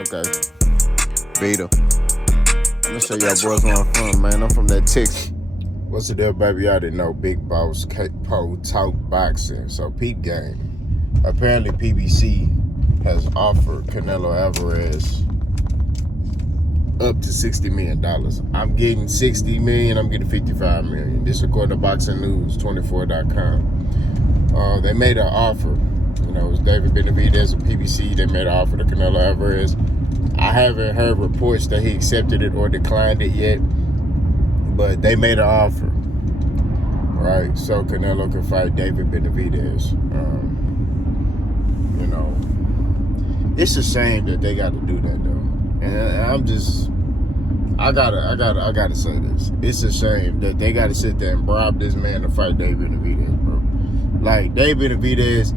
Okay. Vita. I'm gonna show y'all boys where I'm from, man. I'm from that Texas. What's the deal, baby? Y'all didn't know Big Boss K-Po talk boxing. So peep game. Apparently PBC has offered Canelo Álvarez up to $60 million. I'm getting $60 million. I'm getting $55 million. This according to Boxing News 24.com. They made an offer. You know, it was David Benavides of PBC. They made an offer to Canelo Álvarez. I haven't heard reports that he accepted it or declined it yet, but they made an offer, right? So Canelo can fight David Benavides. You know, it's a shame that they got to do that though, and I gotta say this. It's a shame that they got to sit there and bribe this man to fight David Benavides, bro. Like David Benavides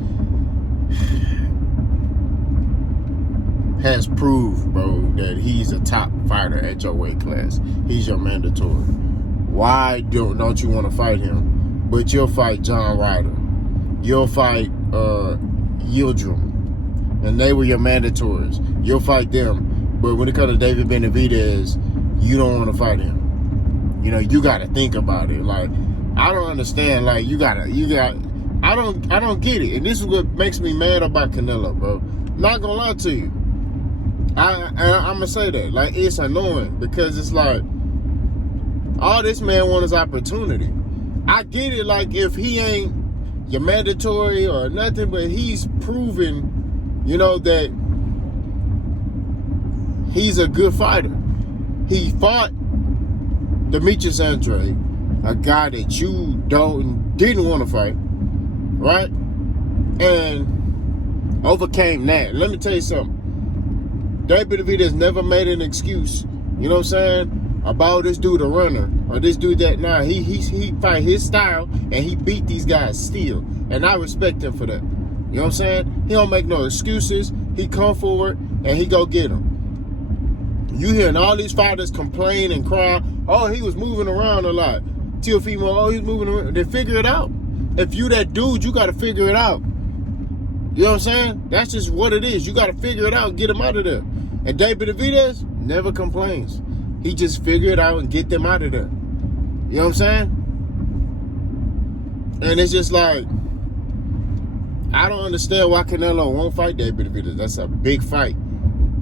has proved, bro, that he's a top fighter at your weight class. He's your mandatory. Why don't you want to fight him? But you'll fight John Ryder. You'll fight Yildirim. And they were your mandatories. You'll fight them. But when it comes to David Benavides, you don't want to fight him. You know, you got to think about it. Like, I don't understand. Like, I don't get it. And this is what makes me mad about Canelo, bro. Not gonna lie to you. I'm gonna say that. Like, it's annoying because it's like all this man wants is opportunity. I get it, like if he ain't your mandatory or nothing, but he's proven, you know, that he's a good fighter. He fought Demetrius Andrade, a guy that you didn't want to fight, right? And overcame that. Let me tell you something. David Benavides never made an excuse, you know what I'm saying, about this dude a runner or this dude that. Nah, he fight his style and he beat these guys still, and I respect him for that. You know what I'm saying? He don't make no excuses. He come forward and he go get them. You hearing all these fighters complain and cry, oh, he was moving around a lot. Teofimo, oh, he's moving around. Then figure it out. If you that dude, you got to figure it out. You know what I'm saying? That's just what it is. You got to figure it out and get him out of there. And David Benavides never complains. He just figure it out and get them out of there. You know what I'm saying? And it's just like, I don't understand why Canelo won't fight David Benavides. That's a big fight.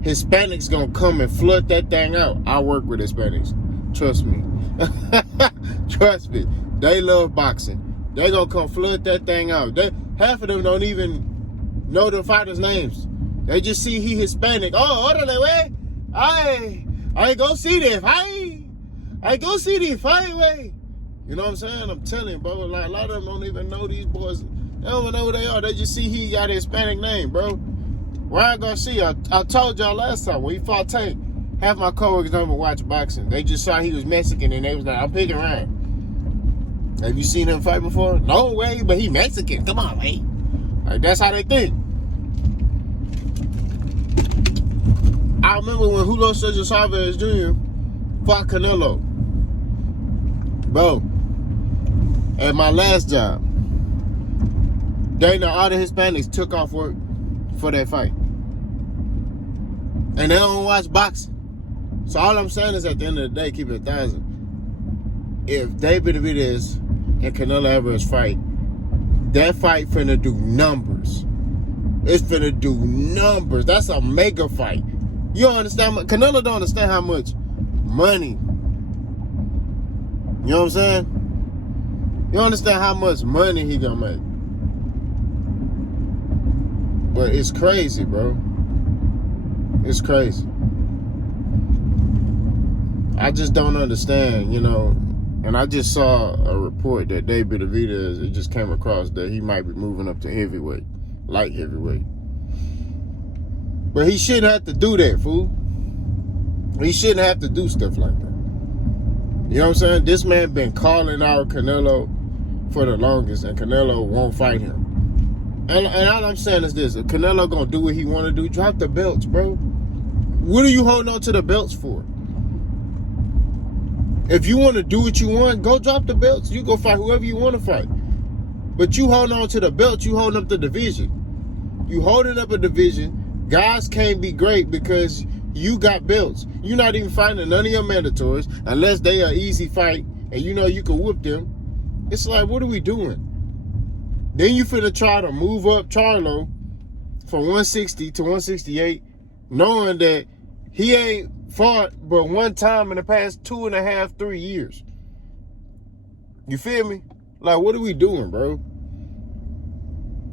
Hispanics gonna come and flood that thing out. I work with Hispanics. Trust me. Trust me. They love boxing. They gonna come flood that thing out. Half of them don't even know the fighters' names. They just see he Hispanic. Oh, orale, way. I go see this. I go see this fight, way. You know what I'm saying? I'm telling you, bro. Like, a lot of them don't even know these boys. They don't even know who they are. They just see he got a Hispanic name, bro. Ryan Garcia, I told y'all last time when he fought Tank, half my coworkers don't even watch boxing. They just saw he was Mexican and they was like, I'm picking Ryan. Have you seen him fight before? No way, but he Mexican. Come on, man. Like, that's how they think. I remember when Julio Cesar Chavez Jr. fought Canelo. Bro, at my last job, all the Hispanics took off work for that fight. And they don't watch boxing. So all I'm saying is at the end of the day, keep it 1,000. If David Benavides and Canelo Álvarez fight, that fight finna do numbers. It's finna do numbers. That's a mega fight. You don't understand? Canelo don't understand how much money. You know what I'm saying? You don't understand how much money he gonna make. But it's crazy, bro. It's crazy. I just don't understand, you know. And I just saw a report that David Benavides, it just came across that he might be moving up to heavyweight, light heavyweight. But he shouldn't have to do that, fool. He shouldn't have to do stuff like that. You know what I'm saying? This man been calling out Canelo for the longest, and Canelo won't fight him. And all I'm saying is this: if Canelo gonna do what he want to do, drop the belts, bro. What are you holding on to the belts for? If you want to do what you want, go drop the belts. You go fight whoever you want to fight. But you holding on to the belt, you holding up the division. You holding up a division. Guys can't be great because You got belts. You're not even fighting none of your mandatories unless they are easy fight and you know you can whoop them. It's like, what are we doing? Then you finna try to move up Charlo from 160 to 168, knowing that he ain't fought but one time in the past 2.5, 3 years. You feel me? Like, what are we doing, bro?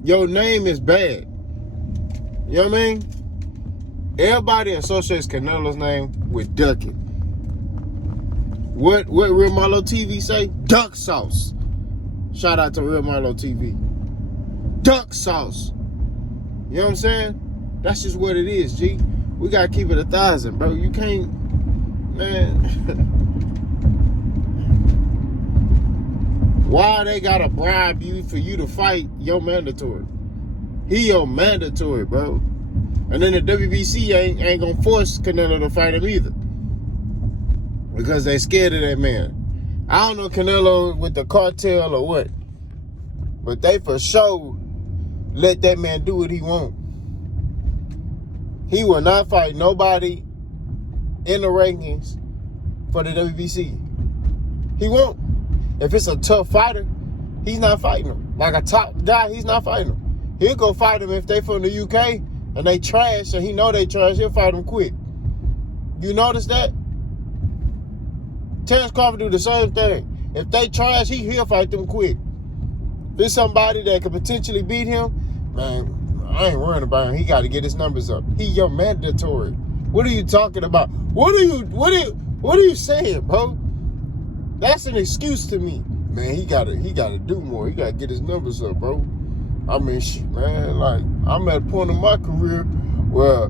Your name is bad. You know what I mean? Everybody associates Canelo's name with ducking. What Real Marlo TV say? Duck sauce. Shout out to Real Marlo TV. Duck sauce. You know what I'm saying? That's just what it is, G. We gotta keep it 1,000, bro. You can't, man. Why they gotta bribe you for you to fight your mandatory? He your mandatory, bro. And then the WBC ain't gonna force Canelo to fight him either, because they scared of that man. I don't know Canelo with the cartel or what, but they for sure let that man do what he want. He will not fight nobody in the rankings for the WBC. He won't. If it's a tough fighter, he's not fighting him. Like a top guy, he's not fighting him. He'll go fight him if they from the UK and they trash and he know they trash, he'll fight them quick. You notice that? Terrence Crawford do the same thing. If they trash, he'll fight them quick. If there's somebody that could potentially beat him, man, I ain't worrying about him. He got to get his numbers up. He your mandatory. What are you talking about? What are you saying, bro? That's an excuse to me. Man, he gotta do more. He gotta get his numbers up, bro. I mean, shit, man, like, I'm at a point in my career where,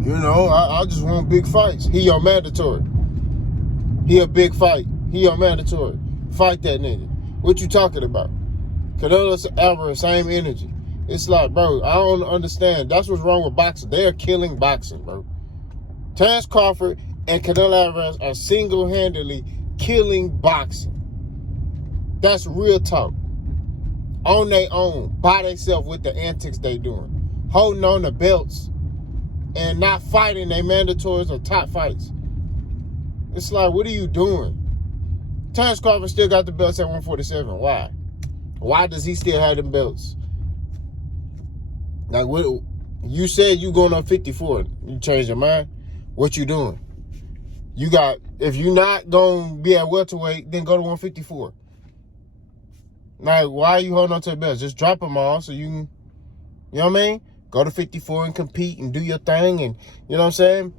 you know, I just want big fights. He your mandatory. He a big fight. He your mandatory. Fight that nigga. What you talking about? Canelo Álvarez, same energy. It's like, bro, I don't understand. That's what's wrong with boxing. They're killing boxing, bro. Terrence Crawford and Canelo Álvarez are single-handedly killing boxing. That's real talk. On their own, by themselves with the antics they doing. Holding on to belts and not fighting their mandatories or top fights. It's like, what are you doing? Terrence Crawford still got the belts at 147. Why? Why does he still have them belts? Like, what? You said you going on 54. You changed your mind? What you doing? You got, if you're not going to be at welterweight, then go to 154. Like, why are you holding on to the belts? Just drop them all so you can, you know what I mean? Go to 54 and compete and do your thing, and, you know what I'm saying?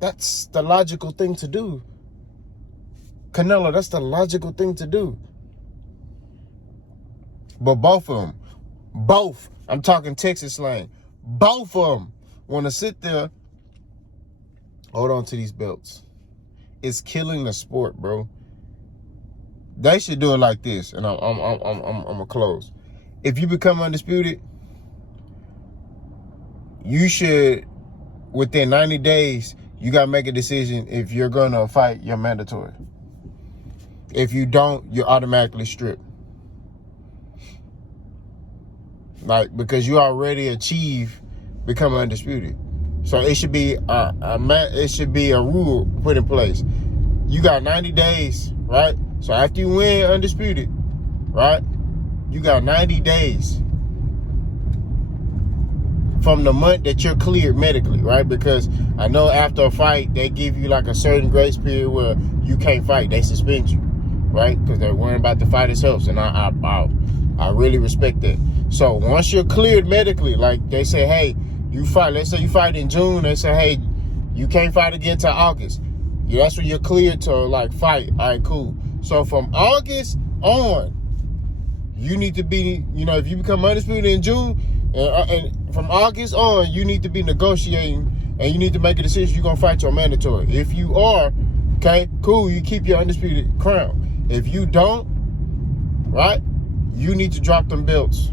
That's the logical thing to do. Canelo, that's the logical thing to do. But both of them, I'm talking Texas slang, both of them want to sit there, hold on to these belts. It's killing the sport, bro. They should do it like this, and I'm gonna close. If you become undisputed, you should, within 90 days, you gotta make a decision if you're gonna fight your mandatory. If you don't, you're automatically stripped. Like, because you already achieved becoming undisputed. So it should be a rule put in place. You got 90 days, right? So after you win undisputed, right? You got 90 days from the month that you're cleared medically, right? Because I know after a fight, they give you like a certain grace period where you can't fight. They suspend you, right? Because they're worrying about the fighter's health. And I really respect that. So once you're cleared medically, like they say, hey, you fight. Let's say you fight in June. They say, hey, you can't fight again till August. Yeah, that's when you're cleared to like fight. All right, cool. So from August on, you need to be, you know, if you become undisputed in June, and from August on, you need to be negotiating and you need to make a decision you're going to fight your mandatory. If you are, okay, cool, you keep your undisputed crown. If you don't, right, you need to drop them belts.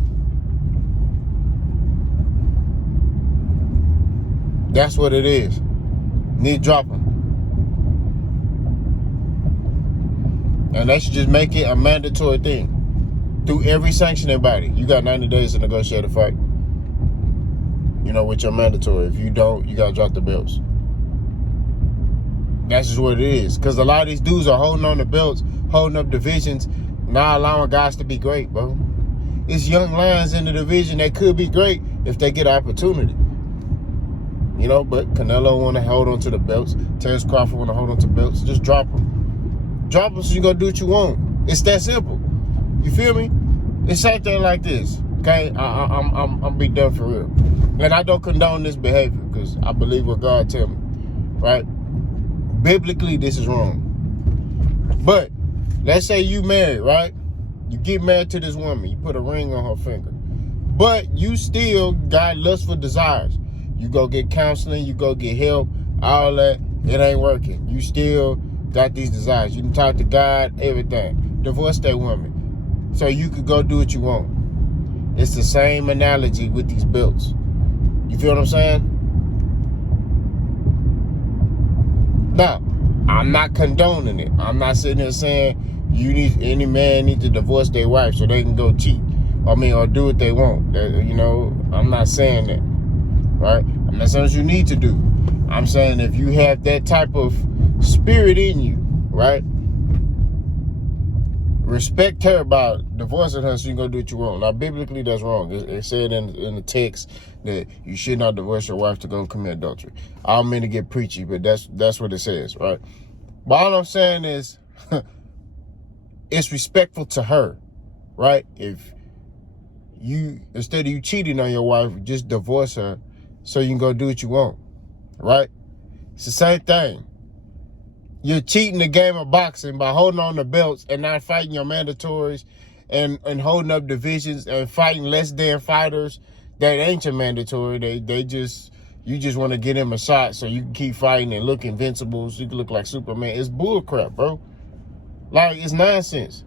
That's what it is. Need to drop them. And they should just make it a mandatory thing through every sanctioning body. You got 90 days to negotiate a fight. you know, with your mandatory. If you don't, you got to drop the belts. That's just what it is. Because a lot of these dudes are holding on to belts, holding up divisions, not allowing guys to be great, bro. It's young lions in the division that could be great if they get an opportunity. You know, but Canelo want to hold on to the belts. Terrence Crawford want to hold on to belts. Just drop them. Drop them so you going to do what you want. It's that simple. You feel me? It's something like this. Okay? I'm be done for real. And I don't condone this behavior because I believe what God tell me. Right? Biblically, this is wrong. But let's say you married, right? You get married to this woman. You put a ring on her finger. But you still got lustful desires. You go get counseling. You go get help. All that. It ain't working. You still got these desires. You can talk to God, everything. Divorce that woman. So you could go do what you want. It's the same analogy with these belts. You feel what I'm saying? Now, I'm not condoning it. I'm not sitting here saying any man need to divorce their wife so they can go cheat. Or do what they want. You know, I'm not saying that. Right? I'm not saying what you need to do. I'm saying if you have that type of spirit in you, right? Respect her about divorcing her so you can go do what you want. Now, biblically, that's wrong. It said in the text that you should not divorce your wife to go commit adultery. I don't mean to get preachy, but that's what it says, right? But all I'm saying is it's respectful to her, right? If you, instead of you cheating on your wife, just divorce her so you can go do what you want, right? It's the same thing. You're cheating the game of boxing by holding on to belts and not fighting your mandatories and holding up divisions and fighting less than fighters that ain't your mandatory. You just want to get him a shot so you can keep fighting and look invincible so you can look like Superman. It's bullcrap, bro. Like, it's nonsense.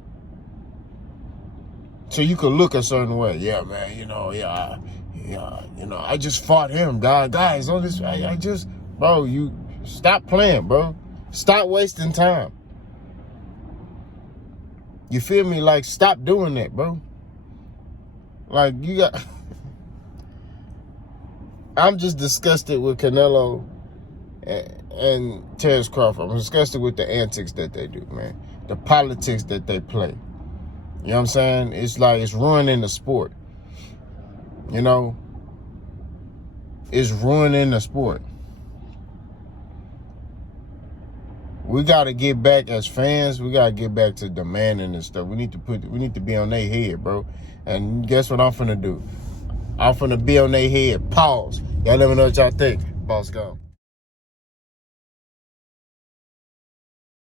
So you could look a certain way. Yeah, man, I just fought him, guys, on this, bro, you stop playing, bro. Stop wasting time. You feel me? Like, stop doing that, bro. Like, I'm just disgusted with Canelo and Terrence Crawford. I'm disgusted with the antics that they do, man. The politics that they play. You know what I'm saying? It's like it's ruining the sport. You know? It's ruining the sport. We got to get back as fans. We got to get back to demanding this stuff. We need to be on their head, bro. And guess what I'm finna do? I'm finna be on their head. Pause. Y'all let me know what y'all think. Boss gone.